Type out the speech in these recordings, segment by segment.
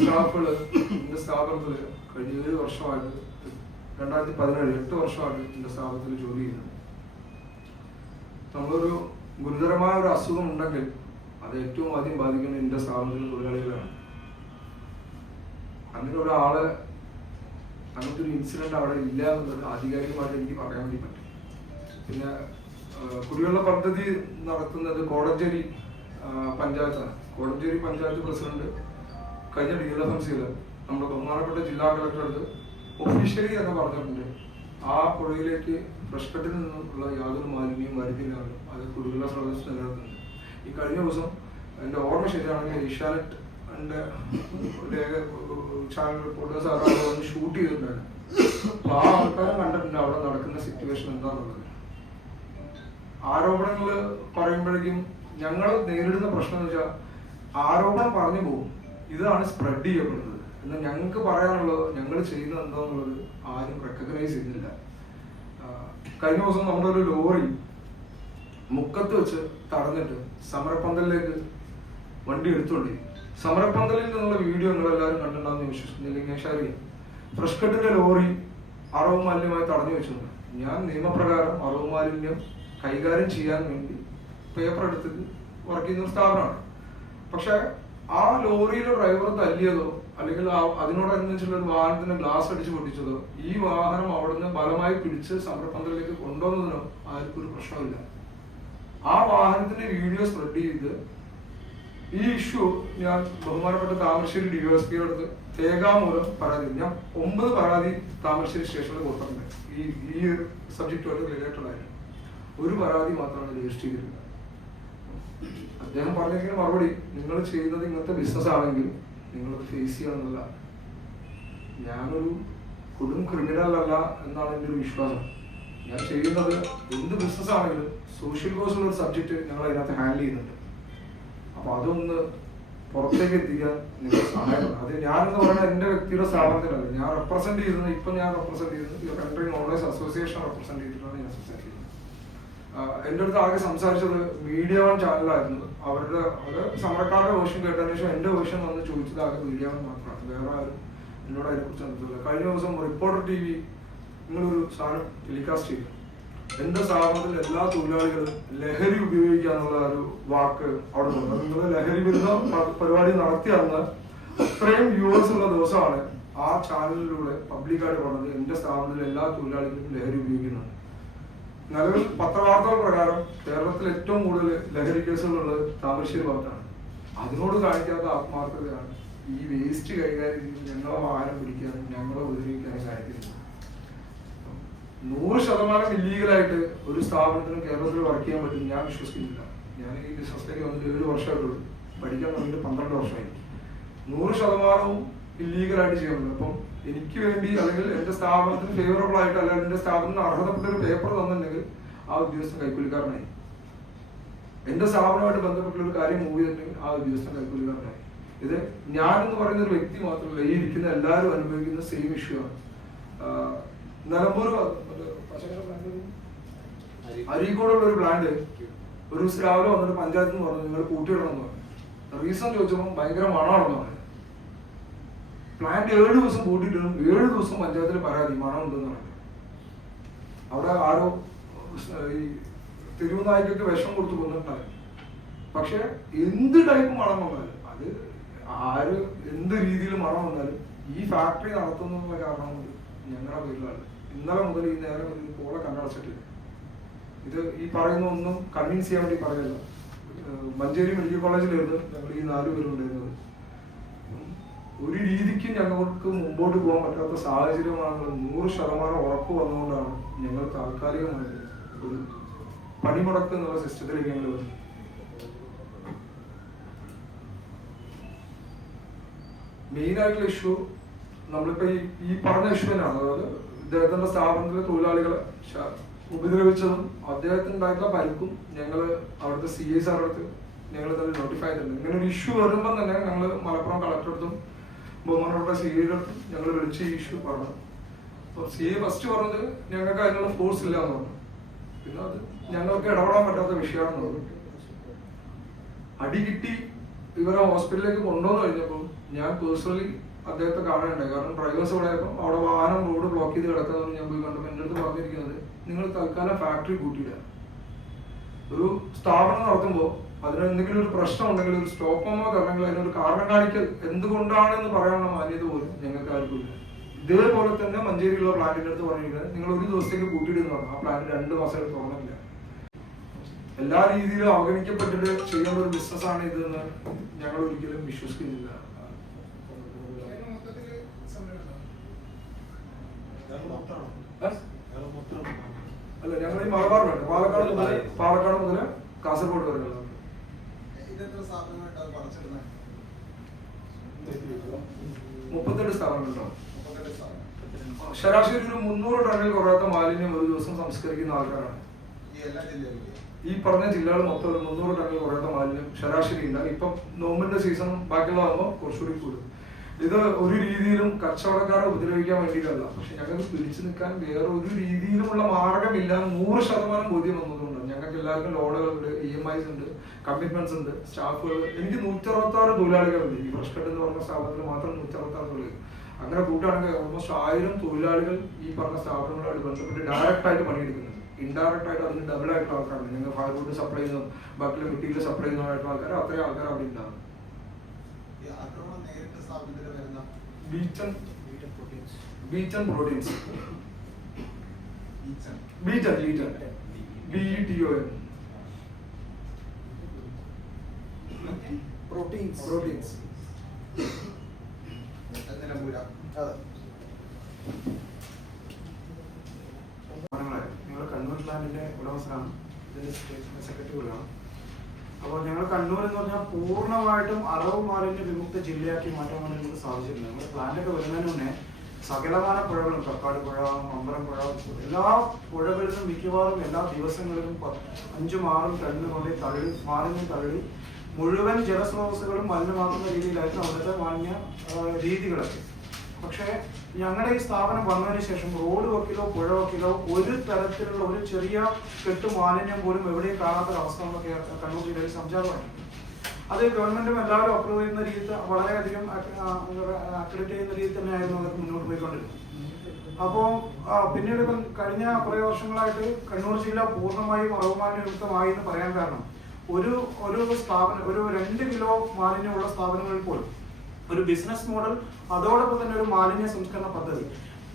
സ്റ്റാഫുകൾ എന്റെ സ്ഥാപനത്തിൽ കഴിഞ്ഞ ഏഴ് വർഷമായിട്ട് രണ്ടായിരത്തി പതിനേഴ് എട്ട് വർഷമായിട്ട് എന്റെ സ്ഥാപനത്തിൽ ജോലി ചെയ്യുന്നത് നമ്മളൊരു ഗുരുതരമായ ഒരു അസുഖം ഉണ്ടെങ്കിൽ അത് ഏറ്റവും ആദ്യം ബാധിക്കുന്നത് എന്റെ സ്ഥാപനത്തിലെ തൊഴിലാളികളാണ്. അങ്ങനെ ഒരാൾ അങ്ങനത്തെ ഒരു ഇൻസിഡന്റ് അവിടെ ഇല്ല എന്നുള്ളത് ആധികാരികമായിട്ട് എനിക്ക് പറയാൻ വേണ്ടി പറ്റും. പിന്നെ കുടിവെള്ള പദ്ധതി നടത്തുന്നത് കോടഞ്ചേരി പഞ്ചായത്താണ്. കോടഞ്ചേരി പഞ്ചായത്ത് പ്രസിഡന്റ് കഴിഞ്ഞ ഡി എൽ എഫ് എം സിയിൽ നമ്മുടെ ബഹുമാനപ്പെട്ട ജില്ലാ കളക്ടർ ഒഫീഷ്യലി എന്ന് പറഞ്ഞിട്ടുണ്ട്. ആ പുഴയിലേക്ക് ഫ്രഷ് കട്ടിൽ നിന്നുള്ള യാതൊരു മാലിന്യവും വരുത്തില്ലാതെ അത് കുടിവെള്ള സ്രോതസ് നിലനിർത്തുന്നുണ്ട് ഈ കഴിഞ്ഞ ദിവസം എന്റെ ഓർമ്മ ശരിയാണെങ്കിൽ ഏഷ്യാനെറ്റ് എന്റെ ചാനൽ റിപ്പോർട്ടേഴ്സ് അവിടെ വന്ന് ഷൂട്ട് ചെയ്തിട്ടുണ്ടായിരുന്നു. അപ്പൊ ആ ആൾക്കാരെ കണ്ടിട്ടുണ്ട് അവിടെ നടക്കുന്ന സിറ്റുവേഷൻ എന്താണെന്നുള്ളത് ആരോപണങ്ങൾ പറയുമ്പോഴേക്കും ഞങ്ങൾ നേരിടുന്ന പ്രശ്നം എന്ന് വെച്ചാൽ ആരോപണം പറഞ്ഞു പോകും. ഇതാണ് സ്പ്രെഡ് ചെയ്യപ്പെടുന്നത്. എന്നാൽ ഞങ്ങൾക്ക് പറയാനുള്ളത് ഞങ്ങൾ ചെയ്യുന്നത് എന്താണെന്നുള്ളത് ആരും റെക്കഗ്നൈസ് ചെയ്യുന്നില്ല. കഴിഞ്ഞ ദിവസം നമ്മുടെ ഒരു ലോറി മുക്കത്ത് വെച്ച് തടഞ്ഞിട്ട് സമരപ്പന്തലിലേക്ക് വണ്ടി എടുത്തോണ്ടി സമരപ്പന്തലിൽ നിന്നുള്ള വീഡിയോ നിങ്ങൾ എല്ലാവരും കണ്ടിട്ടുണ്ടാകുന്ന വിശ്വസിക്കുന്നില്ലെങ്കിൽ ഞാൻ ഷെയർ ചെയ്യാം. ഫ്രഷ് കട്ടിന്റെ ലോറി അറവ് മാലിന്യമായി തടഞ്ഞു വെച്ചിട്ടുണ്ട്. ഞാൻ നിയമപ്രകാരം അറവ് മാലിന്യം കൈകാര്യം ചെയ്യാൻ വേണ്ടി പേപ്പർ എടുത്തിട്ട് വർക്ക് ചെയ്യുന്ന സ്ഥാപനമാണ്. പക്ഷെ ആ ലോറിയിലെ ഡ്രൈവർ തല്ലിയതോ അല്ലെങ്കിൽ അതിനോടനുസരിച്ചുള്ള ഒരു വാഹനത്തിന് ഗ്ലാസ് അടിച്ച് പൊട്ടിച്ചതോ ഈ വാഹനം അവിടുന്ന് ബലമായി പിടിച്ച് സമരപ്പന്തലിലേക്ക് കൊണ്ടുവന്നതിനോ ആർക്കും ഒരു പ്രശ്നമില്ല ആ വാഹനത്തിന്റെ വീഡിയോ സ്പ്രെഡ് ചെയ്ത് ഈ ഇഷ്യൂ ഞാൻ ബഹുമാനപ്പെട്ട താമരശ്ശേരി ഡി എസ് പി അടുത്ത് തേകാമൂലം പരാതി ഞാൻ ഒമ്പത് പരാതി താമരശ്ശേരി സ്റ്റേഷനിൽ കൊടുത്തിട്ടുണ്ട്. ഈ ഈ സബ്ജക്റ്റുമായിട്ട് റിലേറ്റഡ് ആയിട്ട് ഒരു പരാതി മാത്രമാണ് രജിസ്റ്റർ ചെയ്തിരുന്നത് അദ്ദേഹം പറഞ്ഞിരിക്കുന്ന മറുപടി നിങ്ങൾ ചെയ്യുന്നത് ഇങ്ങനത്തെ ബിസിനസ് ആണെങ്കിൽ നിങ്ങൾ ഫേസ് ചെയ്യണമെന്നല്ല ഞാനൊരു കൊടും ക്രിമിനൽ അല്ല എന്നാണ് എന്റെ ഒരു വിശ്വാസം. ഞാൻ ചെയ്യുന്നത് എന്ത് ബിസിനസ് ആണെങ്കിലും സോഷ്യൽ ഉള്ള ഒരു സബ്ജക്റ്റ് ഞങ്ങൾ അതിനകത്ത് ഹാൻഡിൽ ചെയ്യുന്നുണ്ട്. അപ്പൊ അതൊന്ന് പുറത്തേക്ക് എത്തിക്കാൻ നിങ്ങൾ സഹായിക്കണം. അത് ഞാനെന്ന് പറയുന്നത് എന്റെ വ്യക്തിയുടെ സ്ഥാപനത്തിലല്ല. ഞാൻ റെപ്രസെന്റ് ചെയ്യുന്നത് ഇപ്പൊ ഞാൻ റെപ്രസെന്റ് ചെയ്യുന്നത് കൺട്രി നോളേജ് അസോസിയേഷൻ റെപ്രസെന്റ് ചെയ്തിട്ടാണ് ഞാൻ സംസാരിക്കുന്നത്. എന്റെ അടുത്ത് ആകെ സംസാരിച്ചത് മീഡിയ വൺ ചാനലായിരുന്നു. അവരുടെ അത് സമരക്കാരുടെ വേർഷൻ കേട്ടതിന് ശേഷം എന്റെ വേർഷൻ വന്ന് ചോദിച്ചത് ആകെ മീഡിയ വൺ മാത്രമാണ്. വേറെ ആരും എന്നോട് അതിനെക്കുറിച്ച് അറിയത്തില്ല കഴിഞ്ഞ ദിവസം റിപ്പോർട്ടർ ടി വി നിങ്ങളൊരു സാധനം ടെലികാസ്റ്റ് ചെയ്തു. എന്റെ സ്ഥാപനത്തിൽ എല്ലാ തൊഴിലാളികളും ലഹരി ഉപയോഗിക്കുക എന്നുള്ള ഒരു വാക്ക് അവിടെ ഉണ്ട് നിങ്ങൾ ലഹരി വിരുദ്ധ പരിപാടി നടത്തി അന്ന് അത്രയും വ്യൂവേഴ്സ് ഉള്ള ദിവസമാണ് ആ ചാനലിലൂടെ പബ്ലിക്കായിട്ട് പറഞ്ഞത് എന്റെ സ്ഥാപനത്തിൽ എല്ലാ തൊഴിലാളികളും ലഹരി ഉപയോഗിക്കുന്നുണ്ട്. നിലവിൽ പത്രവാർത്തകൾ പ്രകാരം കേരളത്തിൽ ഏറ്റവും കൂടുതൽ ലഹരി കേസുകളുള്ളത് താമരശ്ശേരി ഭാഗത്താണ്. അതിനോട് കാണിക്കാത്ത ആത്മാർത്ഥതയാണ് ഈ വേസ്റ്റ് കൈകാര്യം ചെയ്ത് ഞങ്ങളെ വാഹനം പിടിക്കാനും ഞങ്ങളെ ഉപദ്രവിക്കാനും കാണിക്കുന്നത് നൂറ് ശതമാനം ഇല്ലീഗലായിട്ട് ഒരു സ്ഥാപനത്തിന് കേരളത്തിൽ വർക്ക് ചെയ്യാൻ പറ്റും ഞാൻ വിശ്വസിക്കുന്നില്ല. ഞാൻ ഈ ബിസിനസ്സിലേക്ക് വന്നിട്ട് ഏഴ് വർഷമായിട്ടുള്ളൂ പഠിക്കാൻ തുടങ്ങിയിട്ട് പന്ത്രണ്ട് വർഷമായി. നൂറ് ശതമാനവും ഇല്ലീഗലായിട്ട് ചെയ്യാൻ പറ്റും അപ്പം എനിക്ക് വേണ്ടി അല്ലെങ്കിൽ എന്റെ സ്ഥാപനത്തിന് ഫേവറബിൾ ആയിട്ട് അല്ലെങ്കിൽ എന്റെ സ്ഥാപനത്തിന് അർഹതപ്പെട്ട ഒരു പേപ്പർ തന്നിട്ടുണ്ടെങ്കിൽ ആ ഉദ്യോഗസ്ഥൻ കൈക്കൂലിക്കാരനായി. എന്റെ സ്ഥാപനമായിട്ട് ബന്ധപ്പെട്ടുള്ള ഒരു കാര്യം മൂവ് ചെയ്തിട്ടുണ്ടെങ്കിൽ ആ ഉദ്യോഗസ്ഥൻ കൈക്കൂലിക്കാരനായി. ഇത് ഞാൻ എന്ന് പറയുന്ന ഒരു വ്യക്തി മാത്രമല്ല ഈ ഇരിക്കുന്ന എല്ലാവരും അനുഭവിക്കുന്ന സെയിം ഇഷ്യൂ ആണ്. നിലമ്പൂർ? അരീക്കോടുള്ള ഒരു പ്ലാന്റ് ഒരു ദിവസം രാവിലെ വന്നിട്ട് പഞ്ചായത്ത് എന്ന് പറഞ്ഞു നിങ്ങൾ കൂട്ടിയിടണം എന്ന് പറഞ്ഞു. റീസൺ ചോദിച്ചപ്പോൾ ഭയങ്കര മണമാണെന്ന് പറഞ്ഞു. പ്ലാന്റ് ഏഴ് ദിവസം കൂട്ടിയിട്ടും ഏഴ് ദിവസം പഞ്ചായത്തിൽ പരാതി മണം ഉണ്ടെന്ന് പറഞ്ഞു. അവിടെ ആരോ ഈ തിരുവനായ്ക്കൊക്കെ വിഷം കൊടുത്ത് കൊന്നിട്ടുണ്ടായി പക്ഷെ എന്ത് ടൈപ്പ് മണം വന്നാലും അത് ആര് എന്ത് രീതിയിൽ മണം വന്നാലും ഈ ഫാക്ടറി നടത്തുന്നുള്ള കാരണം കൊണ്ട് ഞങ്ങളുടെ പേരിലാണ്. ഇന്നലെ മുതൽ ഈ നേരം മുതൽ പോളെ കണ്ടടച്ചിട്ടില്ല ഇത് ഈ പറയുന്ന ഒന്നും കൺവിൻസ് ചെയ്യാൻ വേണ്ടി പറയല്ല. മഞ്ചേരി മെഡിക്കൽ കോളേജിലായിരുന്നു ഞങ്ങൾ ഈ നാല് പേരുണ്ടായിരുന്നത് ഉം ഒരു രീതിക്കും ഞങ്ങൾക്ക് മുമ്പോട്ട് പോകാൻ പറ്റാത്ത സാഹചര്യമാണ് നൂറ് ശതമാനം ഉറപ്പ് വന്നുകൊണ്ടാണ് ഞങ്ങൾ താൽക്കാലികമായിട്ട് ഒരു പണിമുടക്ക് എന്നുള്ള സിസ്റ്റത്തിലേക്ക് ഞങ്ങൾ വന്നത് മെയിൻ ആയിട്ടുള്ള ഇഷ്യൂ നമ്മളിപ്പോ ഈ ഈ പറഞ്ഞ ഇഷ്യൂ തന്നെയാണ്. അതായത് ഇദ്ദേഹത്തിന്റെ സ്ഥാപനത്തിലെ തൊഴിലാളികളെ ഉപദ്രവിച്ചതും അദ്ദേഹത്തിന് ഉണ്ടായിട്ടുള്ള പരിക്കും ഞങ്ങൾ അവിടുത്തെ സി ഐ സാറടുത്ത് ഞങ്ങൾ തന്നെ നോട്ടിഫൈ ചെയ്തിട്ടുണ്ട്. ഇങ്ങനെ ഒരു ഇഷ്യൂ വരുമ്പോൾ തന്നെ ഞങ്ങൾ മലപ്പുറം കളക്ടറടുത്തും ബഹുമാനപ്പെട്ട സിയുടെ ഞങ്ങൾ വിളിച്ച് ഇഷ്യൂ പറഞ്ഞു. അപ്പോൾ സി ഫസ്റ്റ് പറഞ്ഞത് ഞങ്ങൾക്ക് അതിനുള്ള ഫോഴ്സ് ഇല്ല എന്ന് പറഞ്ഞു. പിന്നെ അത് ഞങ്ങൾക്ക് ഇടപെടാൻ പറ്റാത്ത വിഷയമാണെന്ന് പറഞ്ഞു. അടി കിട്ടി ഇവരെ ഹോസ്പിറ്റലിലേക്ക് കൊണ്ടുവന്ന് കഴിഞ്ഞപ്പോൾ ഞാൻ പേഴ്സണലി അദ്ദേഹത്തെ കാണാനുണ്ടായി. കാരണം ഡ്രൈവേഴ്സ് പറയുമ്പോൾ അവിടെ വാഹനം റോഡ് ബ്ലോക്ക് ചെയ്ത് കിടക്കുന്നതെന്ന് ഞാൻ പോയി കണ്ടപ്പോൾ എന്റെ അടുത്ത് പറഞ്ഞിരിക്കുന്നത് നിങ്ങൾ തൽക്കാലം ഫാക്ടറി കൂട്ടിയിടുക ഒരു സ്ഥാപനം നടത്തുമ്പോൾ അതിന് എന്തെങ്കിലും ഒരു പ്രശ്നം ഉണ്ടെങ്കിൽ ഒരു സ്റ്റോപ്പ് അല്ലെങ്കിൽ അതിനൊരു കാരണം കാണിക്കൽ എന്തുകൊണ്ടാണെന്ന് പറയാനുള്ള മാന്യത പോലും ഞങ്ങൾക്ക് ആർക്കും ഇല്ല. ഇതേപോലെ തന്നെ മഞ്ചേരിയിലുള്ള പ്ലാന്റിന്റെ അടുത്ത് പറഞ്ഞിരിക്കുന്നത് നിങ്ങൾ ഒരു ദിവസത്തേക്ക് കൂട്ടിയിടുന്നു പറഞ്ഞു. ആ പ്ലാന്റ് രണ്ട് മാസമായിട്ട് തുറന്നില്ല എല്ലാ രീതിയിലും അവഗണിക്കപ്പെട്ടിട്ട് ചെയ്യേണ്ട ഒരു ബിസിനസ്സാണ് ഇതെന്ന് ഞങ്ങൾ ഒരിക്കലും വിശ്വസിക്കുന്നില്ല? അല്ല ഞങ്ങൾ ഈ മലബാറിലുണ്ട്. പാലക്കാട് മുതൽ പാലക്കാട് മുതൽ കാസർഗോഡ് വരെയുള്ള അത് മുപ്പത്തെട്ട് മുപ്പത്തെട്ട് ശരാശരി ഒരു മുന്നൂറ് ടണ്ണിൽ കുറയാത്ത മാലിന്യം ഒരു ദിവസം സംസ്കരിക്കുന്ന ആൾക്കാരാണ്. ഈ പറഞ്ഞ ജില്ലകൾ മൊത്തം ഒരു മുന്നൂറ് ടണ്ണിൽ കുറയാത്ത മാലിന്യം ശരാശരി ഉണ്ടാകും ഇപ്പം നോമ്പിന്റെ സീസൺ ബാക്കിയുള്ളതാകുമ്പോൾ കുറച്ചുകൂടി കൂടും. ഇത് ഒരു രീതിയിലും കച്ചവടക്കാരെ ഉപദ്രവിക്കാൻ വേണ്ടിയിട്ടല്ല. പക്ഷെ ഞങ്ങൾക്ക് പിടിച്ചു നിൽക്കാൻ വേറെ ഒരു രീതിയിലുമുള്ള മാർഗമില്ല നൂറ് ശതമാനം ബോധ്യം വന്നതുകൊണ്ട് ഞങ്ങൾക്ക് എല്ലാവർക്കും ലോണുകളുണ്ട് ഇ എം ഐസ് ഉണ്ട് കമ്മിറ്റ്മെന്റ്സ് ഉണ്ട് സ്റ്റാഫുകൾ എനിക്ക് നൂറ്ററുപത്താറ് തൊഴിലാളികളുണ്ട് ഈ ഫ്രഷ്കട്ട് എന്ന് പറഞ്ഞ സ്ഥാപനത്തിൽ മാത്രം നൂറ്ററുപത്താറ് തൊഴിലാളികൾ. അങ്ങനെ കൂട്ടുകയാണെങ്കിൽ ഓൾമോസ്റ്റ് ആയിരം തൊഴിലാളികൾ ഈ പറഞ്ഞ സ്ഥാപനങ്ങളുമായിട്ട് ബന്ധപ്പെട്ട് ഡയറക്റ്റ് ആയിട്ട് പണിയെടുക്കുന്നുണ്ട്. ഇൻഡയറക്റ്റ് ആയിട്ട് അതിന് ഡബിൾ ആയിട്ടുള്ള ആൾക്കാരുണ്ട് ഞങ്ങൾ ഫയർവുഡ് സപ്ലൈ ചെയ്യുന്നതും ബാക്കിയുള്ള മെറ്റീരിയൽ സപ്ലൈ ചെയ്യുന്നതായിട്ടുള്ള ആൾക്കാർ അത്രയും ആൾക്കാർ അവിടെ ഉണ്ടാകും വരുന്ന ബീച്ചൻ ബീച്ചൻ പ്രോട്ടീൻസ് ബീറ്റൻ beaten B E T O N proteins. Proteins. നിലമ്പൂര അതെ. ഞങ്ങൾ കണ്ണൂർ പ്ലാന്റിന്റെ ഉടമസ്ഥനാണ് ഇതിന്റെ സ്റ്റേറ്റ് സെക്രട്ടറി കൂടിയാണ്. അപ്പോൾ ഞങ്ങൾ കണ്ണൂർ എന്ന് പറഞ്ഞാൽ പൂർണമായിട്ടും അറവ് മാലിന്യ വിമുക്ത ജില്ലയാക്കി മാറ്റാൻ വേണ്ടി നമുക്ക് സാധിച്ചിട്ടുണ്ട്. നമ്മുടെ പ്ലാന്റൊക്കെ വരുന്നതിന് മുന്നേ സകലമാന പുഴകളും കക്കാട് പുഴ മമ്പലം പുഴ എല്ലാ പുഴകളിലും മിക്കവാറും എല്ലാ ദിവസങ്ങളിലും അഞ്ചു അഞ്ചും ആറും ടണ്ണ് കൊണ്ട് തള്ളി മാലിന്യം തള്ളി മുഴുവൻ ജലസ്രോതസ്സുകളും മലിനമാക്കുന്ന രീതിയിലായിരുന്നു അവിടുത്തെ വാങ്ങിയ രീതികളൊക്കെ. പക്ഷേ ഞങ്ങളുടെ ഈ സ്ഥാപനം വന്നതിന് ശേഷം റോഡ് വക്കിലോ പുഴ വക്കിലോ ഒരു തരത്തിലുള്ള ഒരു ചെറിയ കെട്ട് മാലിന്യം പോലും എവിടെയും കാണാത്തൊരവസ്ഥ നമ്മളൊക്കെ കണ്ണൂർ ജില്ലയിൽ സംജാതമായി അത് ഗവൺമെന്റും എല്ലാവരും അപ്രൂവ് ചെയ്യുന്ന രീതി വളരെയധികം അക്രഡിറ്റ് ചെയ്യുന്ന രീതി തന്നെയായിരുന്നു അതൊക്കെ മുന്നോട്ട് പോയിക്കൊണ്ടിരുന്നത്. അപ്പോൾ പിന്നീട് ഇപ്പം കഴിഞ്ഞ കുറേ വർഷങ്ങളായിട്ട് കണ്ണൂർ ജില്ല പൂർണമായും വിമുക്തമായി എന്ന് പറയാൻ കാരണം ഒരു ഒരു സ്ഥാപനം ഒരു രണ്ട് കിലോ മാലിന്യമുള്ള സ്ഥാപനങ്ങളിൽ പോലും ഒരു ബിസിനസ് മോഡൽ അതോടൊപ്പം തന്നെ ഒരു മാലിന്യ സംസ്കരണ പദ്ധതി.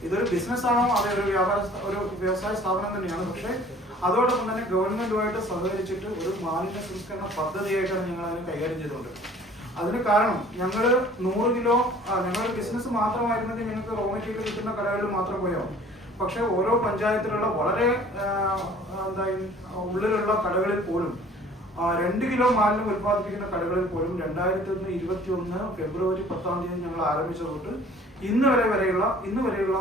ഇതൊരു ബിസിനസ് ആണോ? അതെ ഒരു വ്യാപാര ഒരു വ്യവസായ സ്ഥാപനം തന്നെയാണ്. പക്ഷേ അതോടൊപ്പം തന്നെ ഗവൺമെന്റുമായിട്ട് സഹകരിച്ചിട്ട് ഒരു മാലിന്യ സംസ്കരണ പദ്ധതിയായിട്ടാണ് ഞങ്ങൾ അതിനെ കൈകാര്യം ചെയ്തുകൊണ്ട്. അതിന് കാരണം ഞങ്ങൾ നൂറ് കിലോ ഞങ്ങൾ ബിസിനസ് മാത്രമായിരുന്നെങ്കിൽ ഞങ്ങൾക്ക് റോ മെറ്റീരിയൽ കിട്ടുന്ന കടകളിൽ മാത്രം പോയോ പക്ഷെ ഓരോ പഞ്ചായത്തിലുള്ള വളരെ എന്താ ഉള്ളിലുള്ള കടകളിൽ പോലും രണ്ട് കിലോ മാലിന്യം ഉൽപ്പാദിപ്പിക്കുന്ന കടകളിൽ പോലും രണ്ടായിരത്തി ഒന്ന് ഇരുപത്തി ഒന്ന് ഫെബ്രുവരി പത്താം തീയതി ഞങ്ങൾ ആരംഭിച്ച തൊട്ട് ഇന്ന് വരെ വരെയുള്ള ഇന്ന് വരെയുള്ള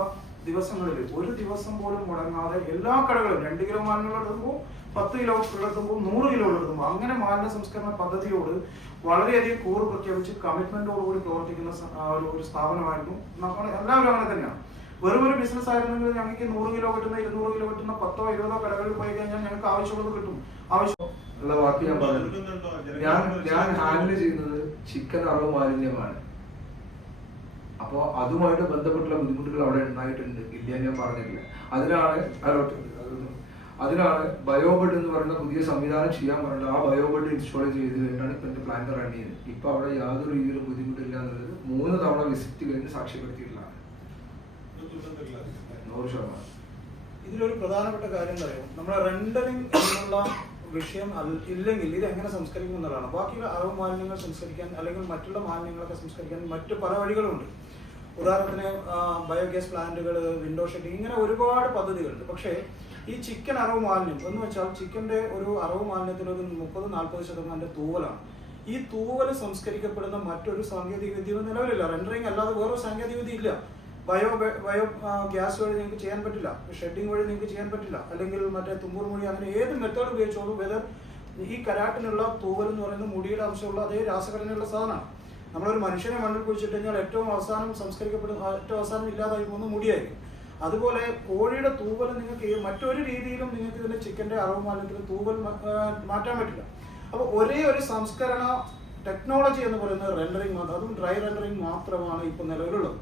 ദിവസങ്ങളിൽ ഒരു ദിവസം പോലും മുടങ്ങാതെ എല്ലാ കടകളും രണ്ട് കിലോ മാലിന്യം എടുക്കുമ്പോൾ പത്ത് കിലോ എടുക്കുമ്പോൾ നൂറ് കിലോ എടുക്കുമ്പോൾ അങ്ങനെ മാലിന്യ സംസ്കരണ പദ്ധതിയോട് വളരെയധികം കൂറ് പ്രഖ്യാപിച്ച് കമ്മിറ്റ്മെന്റോടുകൂടി പ്രവർത്തിക്കുന്ന ഒരു സ്ഥാപനമായിരുന്നു. നമ്മൾ എല്ലാവരും അങ്ങനെ തന്നെയാണ്. വെറും ഒരു ബിസിനസ് ആയിരുന്നെങ്കിൽ ഞങ്ങൾക്ക് നൂറ് കിലോ കിട്ടുന്ന ഇരുന്നൂറ് കിലോ കിട്ടുന്ന പത്തോ ഇരുപതോ കടകളിൽ പോയി കഴിഞ്ഞാൽ ഞങ്ങൾക്ക് ആവശ്യമുള്ളത് കിട്ടും. ആവശ്യം ഉള്ള വാക്ക് ഞാൻ പറഞ്ഞു ഞാൻ ഞാൻ ഹാൻഡിൽ ചെയ്യുന്നത് ചിക്കൻ അറവ് മാലിന്യമാണ്. അപ്പോ അതുമായിട്ട് ബന്ധപ്പെട്ടുള്ള ബുദ്ധിമുട്ടുകൾ അവിടെ ഉണ്ടായിട്ടുണ്ട്. ഇല്ല എന്ന് ഞാൻ പറഞ്ഞില്ല അതിനാണ് അതിനാണ് ബയോബഡ് എന്ന് പറയുന്ന പുതിയ സംവിധാനം ചെയ്യാൻ പറഞ്ഞത് ആ ബയോബഡ് ഇൻസ്റ്റാൾ ചെയ്ത് കഴിഞ്ഞാണ് ഇപ്പൊ എന്റെ പ്ലാൻ റൺ ചെയ്യുന്നത്. ഇപ്പൊ അവിടെ യാതൊരു രീതിയിലും ബുദ്ധിമുട്ടില്ല എന്നുള്ളത് മൂന്ന് തവണ വിസിറ്റ് കഴിഞ്ഞ് സാക്ഷ്യപ്പെടുത്തിയിട്ടുള്ളതാണ് നൂറ് ശതമാനം. ഇതിലൊരു പ്രധാനപ്പെട്ട കാര്യം പറയാം. നമ്മുടെ റെൻഡറിങ് എന്നുള്ള വിഷയം ഇല്ലെങ്കിൽ ഇത് എങ്ങനെ സംസ്കരിക്കും എന്നുള്ളതാണ്. ബാക്കിയുള്ള അറവ് മാലിന്യങ്ങൾ സംസ്കരിക്കാൻ അല്ലെങ്കിൽ മറ്റുള്ള മാലിന്യങ്ങളൊക്കെ സംസ്കരിക്കാൻ മറ്റു പല വഴികളുണ്ട്. ഉദാഹരണത്തിന് ബയോഗ്യാസ് പ്ലാന്റുകൾ വിൻഡോ ഷെഡിങ് ഇങ്ങനെ ഒരുപാട് പദ്ധതികളുണ്ട്. പക്ഷേ ഈ ചിക്കൻ അറവ് മാലിന്യം എന്ന് വെച്ചാൽ ചിക്കന്റെ ഒരു അറവ് മാലിന്യത്തിൽ ഒരു മുപ്പത് നാൽപ്പത് ശതമാനം തൂവലാണ്. ഈ തൂവൽ സംസ്കരിക്കപ്പെടുന്ന മറ്റൊരു സാങ്കേതിക വിദ്യ നിലവിലില്ല. റെൻഡറിങ് അല്ലാതെ വേറൊരു സാങ്കേതിക വിദ്യ ഇല്ല. ബയോ ബയോ ഗ്യാസ് വഴി നിങ്ങൾക്ക് ചെയ്യാൻ പറ്റില്ല. ഷെഡിങ് വഴി നിങ്ങൾക്ക് ചെയ്യാൻ പറ്റില്ല. അല്ലെങ്കിൽ മറ്റേ തുമ്പൂർ മുടി അങ്ങനെ ഏത് മെത്തേഡ് ഉപയോഗിച്ചോളൂ വെതർ ഈ കരാട്ടിനുള്ള തൂവൽ എന്ന് പറയുന്നത് മുടിയുടെ അംശമുള്ള അതേ രാസഘടനയുള്ള സാധനമാണ്. നമ്മളൊരു മനുഷ്യനെ മണ്ണിൽ കുഴിച്ചിട്ട് കഴിഞ്ഞാൽ ഏറ്റവും അവസാനം സംസ്കരിക്കപ്പെടുന്ന ഏറ്റവും അവസാനം ഇല്ലാതായി പോകുന്ന മുടിയായിരിക്കും. അതുപോലെ കോഴിയുടെ തൂവൽ നിങ്ങൾക്ക് മറ്റൊരു രീതിയിലും നിങ്ങൾക്ക് ഇതിന്റെ ചിക്കന്റെ അറവും അല്ലെങ്കിൽ തൂവൽ മാറ്റാൻ പറ്റില്ല. അപ്പോൾ ഒരേ ഒരു സംസ്കരണ ടെക്നോളജി എന്ന് പറയുന്നത് റെൻഡറിങ് മാത്രം അതും ഡ്രൈ റെൻഡറിങ് മാത്രമാണ് ഇപ്പോൾ നിലവിലുള്ളത്.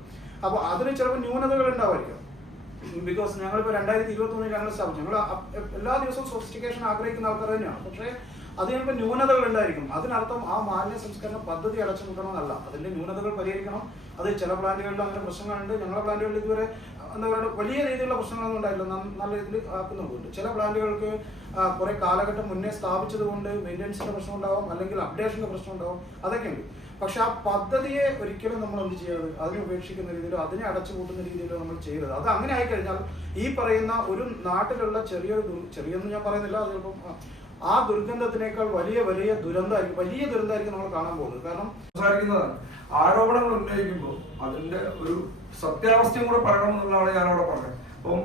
അപ്പോൾ അതിന് ചിലപ്പോൾ ന്യൂനതകൾ ഉണ്ടാവായിരിക്കും. ബിക്കോസ് ഞങ്ങളിപ്പോൾ രണ്ടായിരത്തി ഇരുപത്തി മൂന്നിൽ ഞങ്ങൾ സ്ഥാപിച്ചു. ഞങ്ങൾ എല്ലാ ദിവസവും സോഫിസ്റ്റിക്കേഷൻ ആഗ്രഹിക്കുന്ന ആൾക്കാർ തന്നെയാണ്. പക്ഷേ അത് ചിലപ്പോൾ ന്യൂനതകൾ ഉണ്ടായിരിക്കും. അതിനർത്ഥം ആ മാലിന്യ സംസ്കരണ പദ്ധതി അടച്ചുപൂട്ടണമെന്നല്ല അതിന്റെ ന്യൂനതകൾ പരിഹരിക്കണം. അത് ചില പ്ലാന്റുകളിൽ അങ്ങനെ പ്രശ്നങ്ങളുണ്ട്. ഞങ്ങളുടെ പ്ലാന്റുകളിൽ ഇതുവരെ എന്താ പറയുക വലിയ രീതിയിലുള്ള പ്രശ്നങ്ങളൊന്നും ഉണ്ടായില്ല നല്ല രീതിയിൽ ആക്കുന്നുണ്ട് ചില ആ, കുറെ കാലഘട്ടം മുന്നേ സ്ഥാപിച്ചത് കൊണ്ട് മെയിന്റെനൻസിന്റെ പ്രശ്നം ഉണ്ടാവും അല്ലെങ്കിൽ അപ്ഡേഷന്റെ പ്രശ്നം ഉണ്ടാവും. അതൊക്കെ ഉണ്ട്. പക്ഷെ ആ പദ്ധതിയെ ഒരിക്കലും നമ്മൾ എന്ത് ചെയ്യരുത്? അതിനെ ഉപേക്ഷിക്കുന്ന രീതിയിലോ അതിനെ അടച്ചു കൂട്ടുന്ന രീതിയിലോ നമ്മൾ ചെയ്യരുത്. അത് അങ്ങനെ ആയിക്കഴിഞ്ഞാൽ ഈ പറയുന്ന ഒരു നാട്ടിലുള്ള ചെറിയൊരു ചെറിയൊന്നും ഞാൻ പറയുന്നില്ല. അത് ചിലപ്പം ആ ദുർഗന്ധത്തിനേക്കാൾ വലിയ വലിയ ദുരന്തമായിരിക്കും. വലിയ ദുരന്തമായിരിക്കും നമ്മൾ കാണാൻ പോകുന്നത്. കാരണം സംസാരിക്കുന്നതാണ്. ആരോപണങ്ങൾ ഉന്നയിക്കുമ്പോൾ അതിന്റെ ഒരു സത്യാവസ്ഥയും കൂടെ പറയണം എന്നുള്ളതാണ് ഞാൻ അവിടെ പറഞ്ഞത്. അപ്പം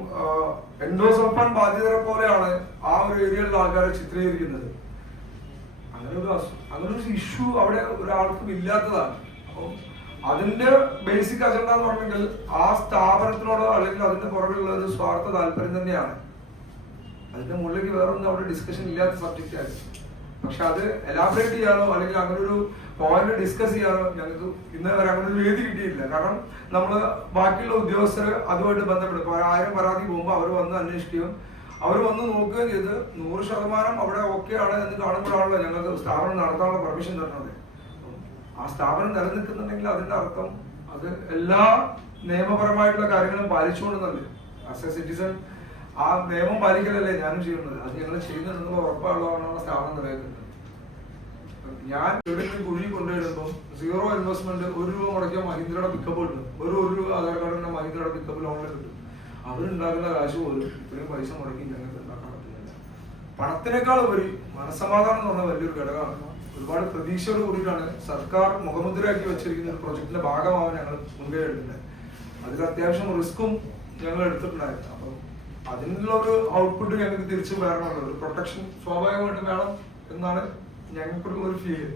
എൻഡോസൾഫാൻ ബാധിതരെ പോലെയാണ് ആ ഒരു ഏരിയയിലുള്ള ആൾക്കാരെ ചിത്രീകരിക്കുന്നത്. അങ്ങനെ ഒരു അങ്ങനെ ഒരു ഇഷ്യൂ അവിടെ ഒരാൾക്കും ഇല്ലാത്തതാണ്. അപ്പം അതിന്റെ ബേസിക് അജണ്ട എന്ന് പറഞ്ഞെങ്കിൽ ആ സ്ഥാപനത്തിനോടോ അല്ലെങ്കിൽ അതിന്റെ പുറകിലുള്ള ഒരു സ്വാർത്ഥ താല്പര്യം തന്നെയാണ്. അതിന്റെ മുകളിലേക്ക് വേറൊന്നും അവിടെ ഡിസ്കഷൻ ഇല്ലാത്ത സബ്ജക്റ്റ് ആയിരുന്നു. പക്ഷെ അത് എലാബറേറ്റ് ചെയ്യാനോ അല്ലെങ്കിൽ അങ്ങനെ ഒരു പോയിന്റ് ഡിസ്കസ് ചെയ്യാനോ ഞങ്ങൾക്ക് ഇന്ന് വരെ അങ്ങനെ ഒരു വേദി കിട്ടിയിട്ടില്ല. കാരണം നമ്മൾ ബാക്കിയുള്ള ഉദ്യോഗസ്ഥർ അതുമായിട്ട് ബന്ധപ്പെടും. ആരും പരാതി പോകുമ്പോൾ അവർ വന്ന് അന്വേഷിക്കുകയും അവർ വന്ന് നോക്കുകയും ചെയ്ത് നൂറ് ശതമാനം അവിടെ ഓക്കെ ആണ് എന്ന് കാണുമ്പോഴാണല്ലോ ഞങ്ങൾക്ക് സ്ഥാപനം നടത്താനുള്ള പെർമിഷൻ തരുന്നത്. ആ സ്ഥാപനം നിലനിൽക്കുന്നുണ്ടെങ്കിൽ അതിന്റെ അർത്ഥം അത് എല്ലാ നിയമപരമായിട്ടുള്ള കാര്യങ്ങളും പാലിച്ചുകൊണ്ടെന്നല്ലേ ആസ് എ സിറ്റിസൺ ആ നിയമം പാലിക്കലല്ലേ ഞാനും ചെയ്യുന്നത്? അത് ഞങ്ങൾ ചെയ്യുന്നുണ്ടെന്നുള്ള ഉറപ്പുള്ളതാണ് ആ സ്ഥാപനം നിലനിൽക്കുന്നത് ഞാൻ എവിടെയെങ്കിലും കുഴി കൊണ്ടുവരുമ്പോൾ സീറോ ഇൻവെസ്റ്റ്മെന്റ് ഒരു രൂപ മുടക്കിയ മഹീന്ദ്രയുടെ പിക്കപ്പ് കിട്ടും ഒരു ഒരു രൂപ ആധാർ കാർഡിന്റെ മഹീന്ദ്രയുടെ പിക്കപ്പ് ലോണിൽ കിട്ടും. അവരുണ്ടാക്കുന്ന കാശ് പോലും ഇത്രയും പൈസ മുടക്കി ഞങ്ങൾക്ക് ഉണ്ടാക്കാൻ പറ്റുന്നില്ല പണത്തിനേക്കാൾ ഉപരി മനസ്സമാധാനം എന്ന് പറഞ്ഞ വലിയൊരു ഘടകമാണ്. ഒരുപാട് പ്രതീക്ഷയോട് കൂടിയിട്ടാണ് സർക്കാർ മുഖമുദ്രയാക്കി വെച്ചിരിക്കുന്ന ഒരു പ്രൊജക്ടിന്റെ ഭാഗമാവാൻ ഞങ്ങൾ മുൻകൈ എടുക്കുന്നത് അതിൽ അത്യാവശ്യം റിസ്ക്കും ഞങ്ങൾ എടുത്തിട്ടുണ്ടായിരുന്നു. അപ്പം അതിനുള്ള ഒരു ഔട്ട്പുട്ട് ഞങ്ങൾക്ക് തിരിച്ചു വരണമല്ലോ ഒരു പ്രൊട്ടക്ഷൻ സ്വാഭാവികമായിട്ടും വേണം എന്നാണ് ഞങ്ങൾക്കുള്ള ഒരു ഫീൽ